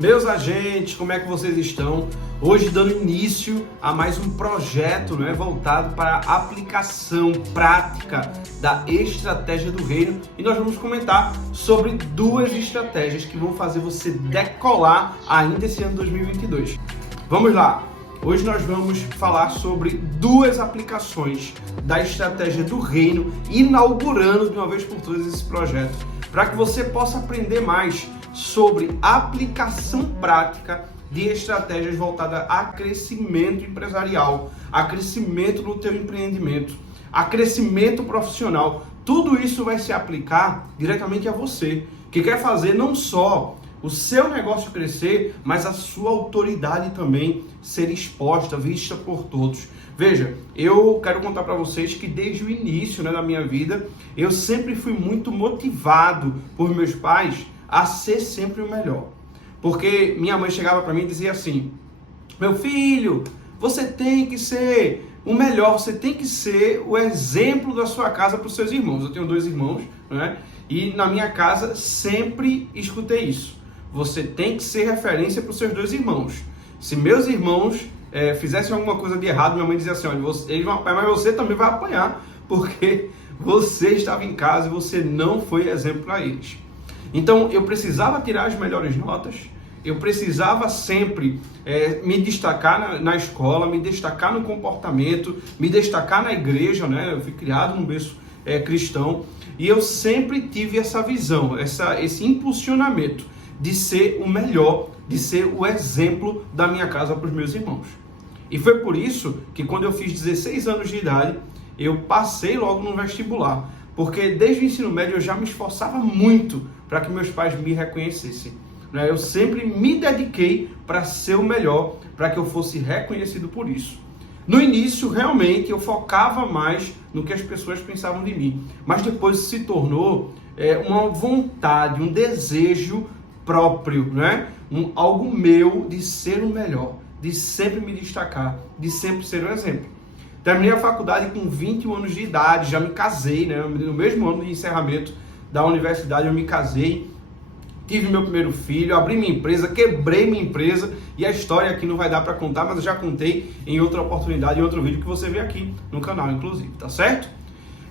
Meus agentes, como é que vocês estão? Hoje dando início a mais um projeto, voltado para a aplicação prática da estratégia do reino, e nós vamos comentar sobre duas estratégias que vão fazer você decolar ainda esse ano 2022. Vamos lá! Hoje nós vamos falar sobre duas aplicações da estratégia do reino, inaugurando de uma vez por todas esse projeto, para que você possa aprender mais sobre aplicação prática de estratégias voltadas a crescimento empresarial, a crescimento no teu empreendimento, a crescimento profissional. Tudo isso vai se aplicar diretamente a você, que quer fazer não só o seu negócio crescer, mas a sua autoridade também ser exposta, vista por todos. Veja, eu quero contar para vocês que desde o início da minha vida, eu sempre fui muito motivado por meus pais a ser sempre o melhor. Porque minha mãe chegava para mim e dizia assim: meu filho, você tem que ser o melhor, você tem que ser o exemplo da sua casa para os seus irmãos. Eu tenho 2 irmãos, e na minha casa sempre escutei isso. Você tem que ser referência para os seus 2 irmãos. Se meus irmãos fizessem alguma coisa de errado, minha mãe dizia assim: olha, eles vão apanhar, mas você também vai apanhar, porque você estava em casa e você não foi exemplo para eles. Então eu precisava tirar as melhores notas, eu precisava sempre me destacar na escola, me destacar no comportamento, me destacar na igreja, Eu fui criado num berço cristão, e eu sempre tive essa visão, esse impulsionamento de ser o melhor, de ser o exemplo da minha casa para os meus irmãos. E foi por isso que quando eu fiz 16 anos de idade, eu passei logo no vestibular, porque desde o ensino médio eu já me esforçava muito para que meus pais me reconhecessem. Eu sempre me dediquei para ser o melhor, para que eu fosse reconhecido por isso. No início, realmente, eu focava mais no que as pessoas pensavam de mim, mas depois se tornou uma vontade, um desejo próprio, algo meu de ser o melhor, de sempre me destacar, de sempre ser o exemplo. Terminei a faculdade com 21 anos de idade, já me casei, no mesmo ano de encerramento da universidade eu me casei, tive meu primeiro filho, abri minha empresa, quebrei minha empresa, e a história aqui não vai dar para contar, mas eu já contei em outra oportunidade, em outro vídeo que você vê aqui no canal, inclusive, tá certo?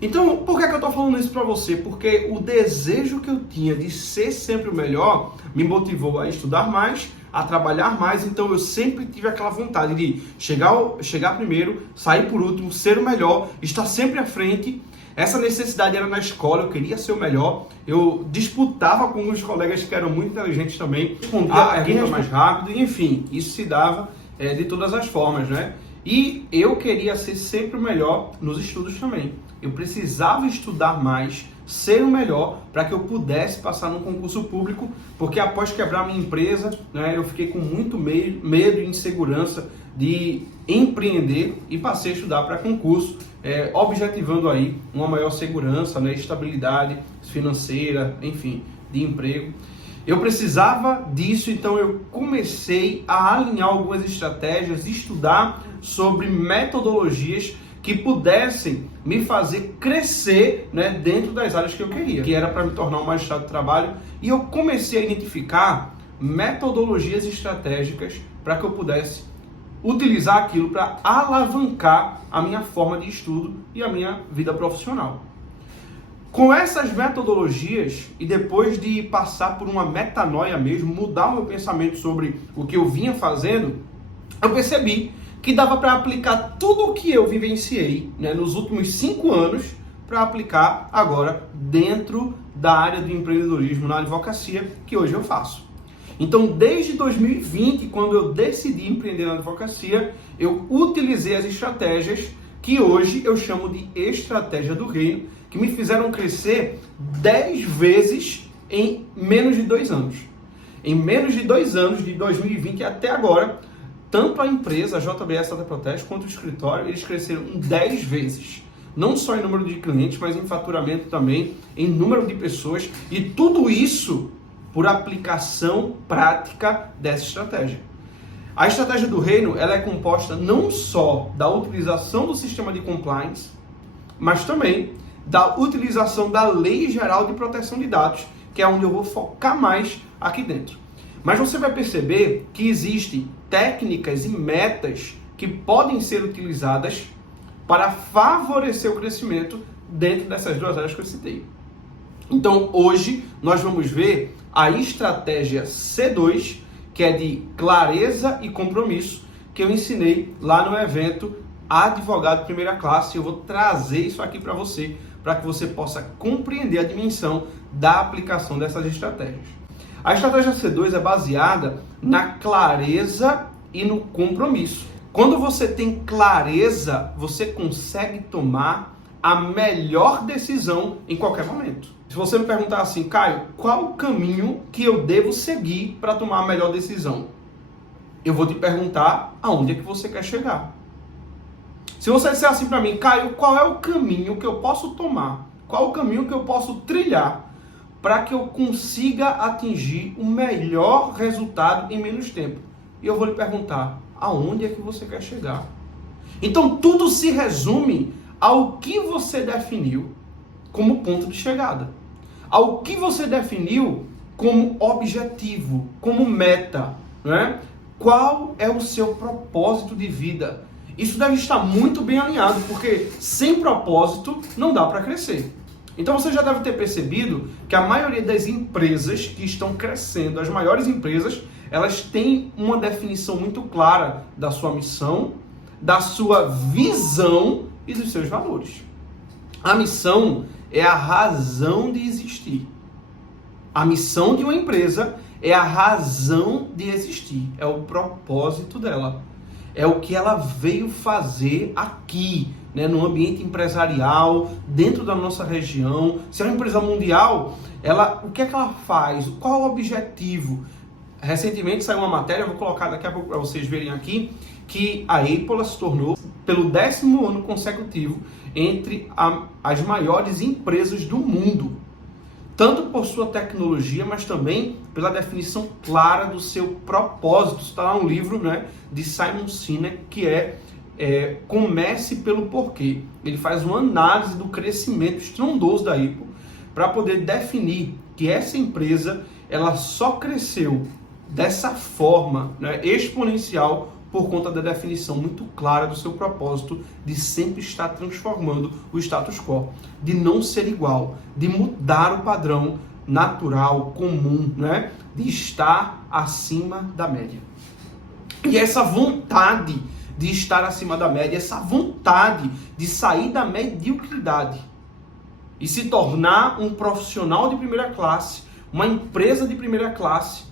Então, por que eu estou falando isso para você? Porque o desejo que eu tinha de ser sempre o melhor me motivou a estudar mais, a trabalhar mais. Então eu sempre tive aquela vontade de chegar primeiro, sair por último, ser o melhor, estar sempre à frente. Essa necessidade era na escola, eu queria ser o melhor, eu disputava com os colegas que eram muito inteligentes também, respondia mais rápido, enfim, isso se dava de todas as formas, E eu queria ser sempre o melhor nos estudos também. Eu precisava estudar mais, ser o melhor, para que eu pudesse passar num concurso público, porque após quebrar minha empresa, eu fiquei com muito medo e insegurança de empreender e passei a estudar para concurso, objetivando aí uma maior segurança, estabilidade financeira, enfim, de emprego. Eu precisava disso, então eu comecei a alinhar algumas estratégias, estudar sobre metodologias que pudessem me fazer crescer dentro das áreas que eu queria, que era para me tornar um magistrado de trabalho, e eu comecei a identificar metodologias estratégicas para que eu pudesse utilizar aquilo para alavancar a minha forma de estudo e a minha vida profissional. Com essas metodologias, e depois de passar por uma metanoia mesmo, mudar o meu pensamento sobre o que eu vinha fazendo, eu percebi que dava para aplicar tudo o que eu vivenciei nos últimos 5 anos para aplicar agora dentro da área do empreendedorismo na advocacia que hoje eu faço. Então, desde 2020, quando eu decidi empreender na advocacia, eu utilizei as estratégias que hoje eu chamo de estratégia do reino, que me fizeram crescer 10 vezes em menos de 2 anos. Em menos de 2 anos, de 2020 até agora, tanto a empresa, a JBS Data Protege, quanto o escritório, eles cresceram 10 vezes. Não só em número de clientes, mas em faturamento também, em número de pessoas, e tudo isso por aplicação prática dessa estratégia. A estratégia do reino, ela é composta não só da utilização do sistema de compliance, mas também da utilização da Lei Geral de Proteção de Dados, que é onde eu vou focar mais aqui dentro. Mas você vai perceber que existem técnicas e metas que podem ser utilizadas para favorecer o crescimento dentro dessas duas áreas que eu citei. Então, hoje, nós vamos ver a estratégia C2, que é de clareza e compromisso, que eu ensinei lá no evento Advogado Primeira Classe. Eu vou trazer isso aqui para que você possa compreender a dimensão da aplicação dessas estratégias. A estratégia C2 é baseada na clareza e no compromisso. Quando você tem clareza, você consegue tomar a melhor decisão em qualquer momento. Se você me perguntar assim, Caio, qual o caminho que eu devo seguir para tomar a melhor decisão? Eu vou te perguntar aonde é que você quer chegar. Se você disser assim para mim, Caio, qual é o caminho que eu posso tomar? Qual o caminho que eu posso trilhar para que eu consiga atingir o melhor resultado em menos tempo? E eu vou lhe perguntar, aonde é que você quer chegar? Então tudo se resume ao que você definiu como ponto de chegada, ao que você definiu como objetivo, como meta, não é? Qual é o seu propósito de vida? Isso deve estar muito bem alinhado, porque sem propósito não dá para crescer. Então você já deve ter percebido que a maioria das empresas que estão crescendo, as maiores empresas, elas têm uma definição muito clara da sua missão, da sua visão e dos seus valores. A missão é a razão de existir. A missão de uma empresa é a razão de existir, é o propósito dela. É o que ela veio fazer aqui, né, no ambiente empresarial, dentro da nossa região. Se é uma empresa mundial, o que é que ela faz? Qual é o objetivo? Recentemente saiu uma matéria, eu vou colocar daqui a pouco para vocês verem aqui, que a Apple se tornou, pelo 10º ano consecutivo, entre as maiores empresas do mundo. Tanto por sua tecnologia, mas também pela definição clara do seu propósito. Está lá um livro, né, de Simon Sinek, que é Comece pelo Porquê. Ele faz uma análise do crescimento estrondoso da Apple para poder definir que essa empresa ela só cresceu dessa forma, né, exponencial, por conta da definição muito clara do seu propósito de sempre estar transformando o status quo, de não ser igual, de mudar o padrão natural, comum, né? De estar acima da média. E essa vontade de estar acima da média, essa vontade de sair da mediocridade e se tornar um profissional de primeira classe, uma empresa de primeira classe,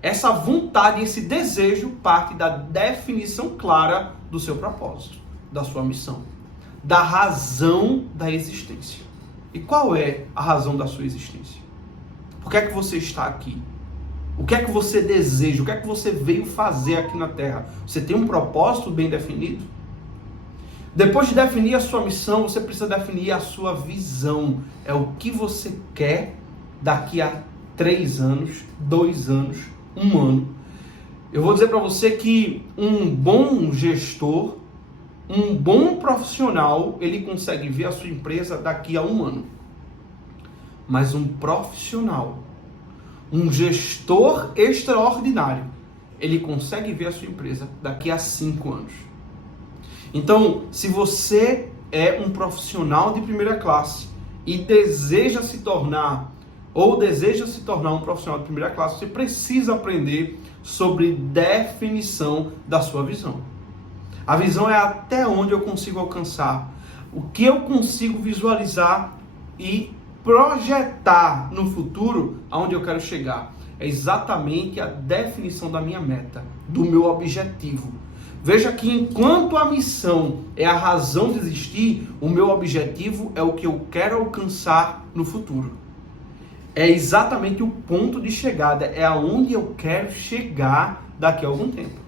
essa vontade, esse desejo parte da definição clara do seu propósito, da sua missão, da razão da existência. E qual é a razão da sua existência? Por que é que você está aqui? O que é que você deseja? O que é que você veio fazer aqui na Terra? Você tem um propósito bem definido? Depois de definir a sua missão, você precisa definir a sua visão. É o que você quer daqui a 3 anos, 2 anos, 1 ano. Eu vou dizer para você que um bom gestor, um bom profissional, ele consegue ver a sua empresa daqui a 1 ano. Mas um profissional, um gestor extraordinário, ele consegue ver a sua empresa daqui a 5 anos. Então, se você é um profissional de primeira classe e deseja se tornar um profissional de primeira classe, você precisa aprender sobre definição da sua visão. A visão é até onde eu consigo alcançar, o que eu consigo visualizar e projetar no futuro aonde eu quero chegar. É exatamente a definição da minha meta, do meu objetivo. Veja que enquanto a missão é a razão de existir, o meu objetivo é o que eu quero alcançar no futuro. É exatamente o ponto de chegada, é aonde eu quero chegar daqui a algum tempo.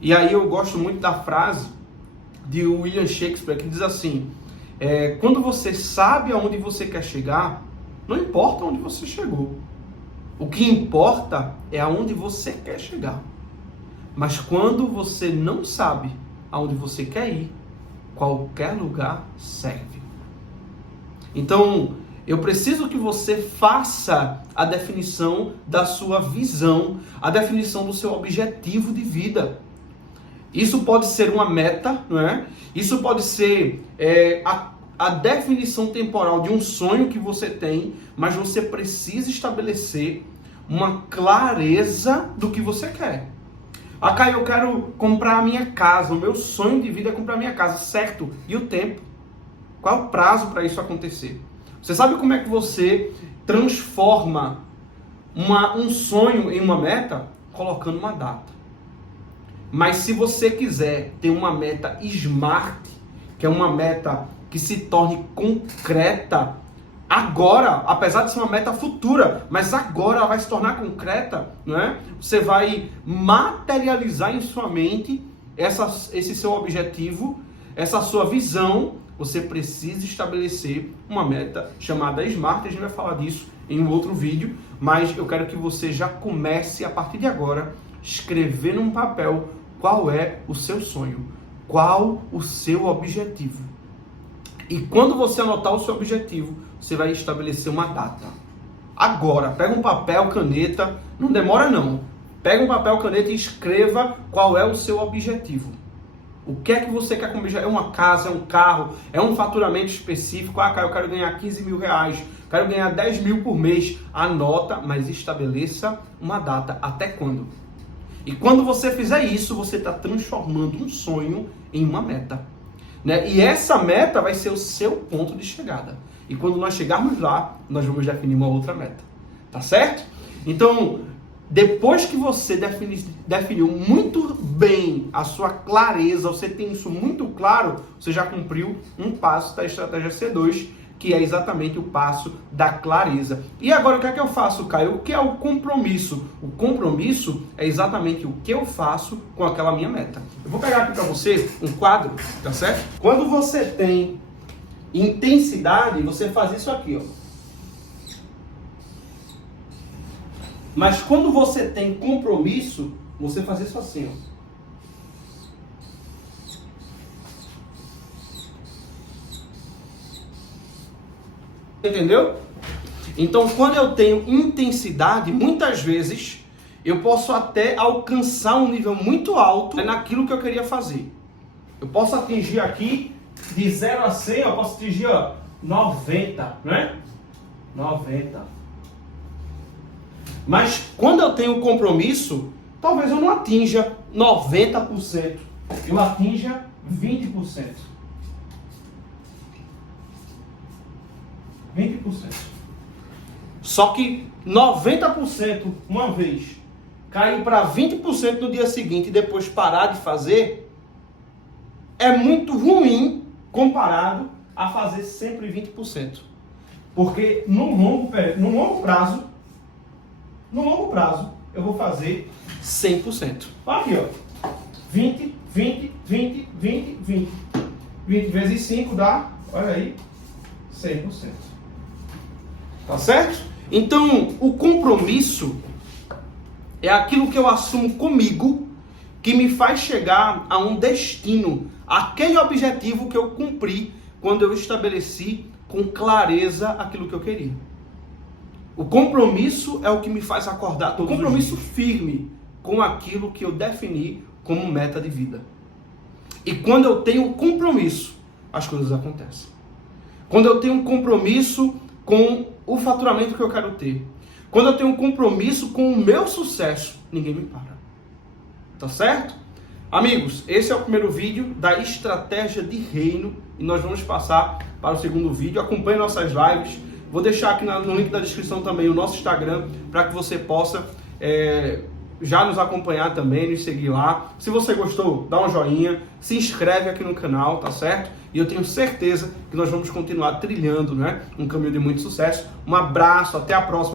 E aí eu gosto muito da frase de William Shakespeare, que diz assim, quando você sabe aonde você quer chegar, não importa onde você chegou. O que importa é aonde você quer chegar. Mas quando você não sabe aonde você quer ir, qualquer lugar serve. Então, Eu preciso que você faça a definição da sua visão, a definição do seu objetivo de vida. Isso pode ser uma meta, não é? Isso pode ser a definição temporal de um sonho que você tem, mas você precisa estabelecer uma clareza do que você quer. Ah, Caio, eu quero comprar a minha casa, o meu sonho de vida é comprar a minha casa, certo? E o tempo? Qual é o prazo para isso acontecer? Você sabe como é que você transforma um sonho em uma meta? Colocando uma data. Mas se você quiser ter uma meta SMART, que é uma meta que se torne concreta agora, apesar de ser uma meta futura, mas agora ela vai se tornar concreta, não é? Você vai materializar em sua mente esse seu objetivo, essa sua visão. Você precisa estabelecer uma meta chamada SMART. A gente vai falar disso em um outro vídeo, mas eu quero que você já comece a partir de agora escrever num papel qual é o seu sonho, qual o seu objetivo. E quando você anotar o seu objetivo, você vai estabelecer uma data. Agora, pega um papel, caneta, não demora não. Pega um papel, caneta e escreva qual é o seu objetivo. O que é que você quer comer? É uma casa, é um carro, é um faturamento específico? Ah, cara, eu quero ganhar 15 mil reais, quero ganhar 10 mil por mês. Anota, mas estabeleça uma data. Até quando? E quando você fizer isso, você está transformando um sonho em uma meta. Né? E essa meta vai ser o seu ponto de chegada. E quando nós chegarmos lá, nós vamos definir uma outra meta. Tá certo? Então, depois que você definiu muito bem a sua clareza, você tem isso muito claro, você já cumpriu um passo da estratégia C2, que é exatamente o passo da clareza. E agora o que é que eu faço, Caio? O que é o compromisso? O compromisso é exatamente o que eu faço com aquela minha meta. Eu vou pegar aqui para você um quadro, tá certo? Quando você tem intensidade, você faz isso aqui, ó. Mas quando você tem compromisso, você faz isso assim, ó. Entendeu? Então, quando eu tenho intensidade, muitas vezes eu posso até alcançar um nível muito alto naquilo que eu queria fazer. Eu posso atingir aqui de 0 a 100, eu posso atingir 90, né? 90. Mas quando eu tenho compromisso, talvez eu não atinja 90%, eu atinja 20%. 20%. Só que 90% uma vez, cair para 20% no dia seguinte e depois parar de fazer, é muito ruim comparado a fazer sempre 20%. Porque no longo prazo, eu vou fazer 100%. Olha aqui, ó. 20, 20, 20, 20, 20. 20 vezes 5 dá, olha aí, 100%. Tá certo? Então, o compromisso é aquilo que eu assumo comigo que me faz chegar a um destino, aquele objetivo que eu cumpri quando eu estabeleci com clareza aquilo que eu queria. O compromisso é o que me faz acordar todos os dias. Compromisso firme com aquilo que eu defini como meta de vida. E quando eu tenho compromisso, as coisas acontecem. Quando eu tenho um compromisso com o faturamento que eu quero ter, quando eu tenho um compromisso com o meu sucesso, ninguém me para. Tá certo? Amigos, esse é o primeiro vídeo da estratégia de reino e nós vamos passar para o segundo vídeo. Acompanhe nossas lives. Vou deixar aqui no link da descrição também o nosso Instagram para que você possa já nos acompanhar também, nos seguir lá. Se você gostou, dá um joinha, se inscreve aqui no canal, tá certo? E eu tenho certeza que nós vamos continuar trilhando, né, um caminho de muito sucesso. Um abraço, até a próxima.